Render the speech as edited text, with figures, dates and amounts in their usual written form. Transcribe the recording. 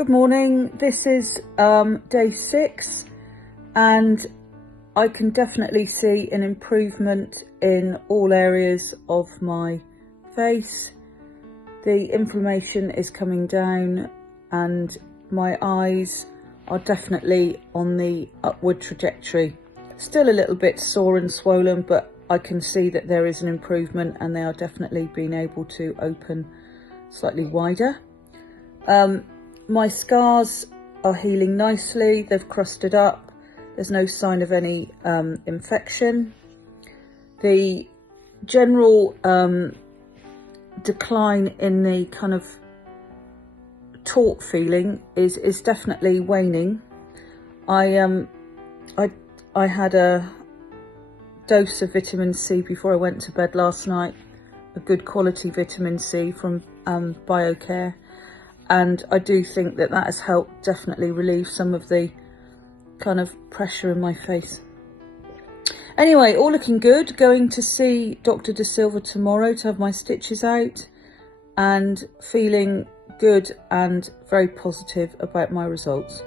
Good morning, this is day 6 and I can definitely see an improvement in all areas of my face. The inflammation is coming down and my eyes are definitely on the upward trajectory. Still a little bit sore and swollen, but I can see that there is an improvement and they are definitely being able to open slightly wider. My scars are healing nicely, they've crusted up, there's no sign of any infection. The general decline in the kind of taut feeling is definitely waning. I had a dose of vitamin C before I went to bed last night, a good quality vitamin C from BioCare. And I do think that that has helped definitely relieve some of the kind of pressure in my face. Anyway, all looking good. Going to see Dr. De Silva tomorrow to have my stitches out and feeling good and very positive about my results.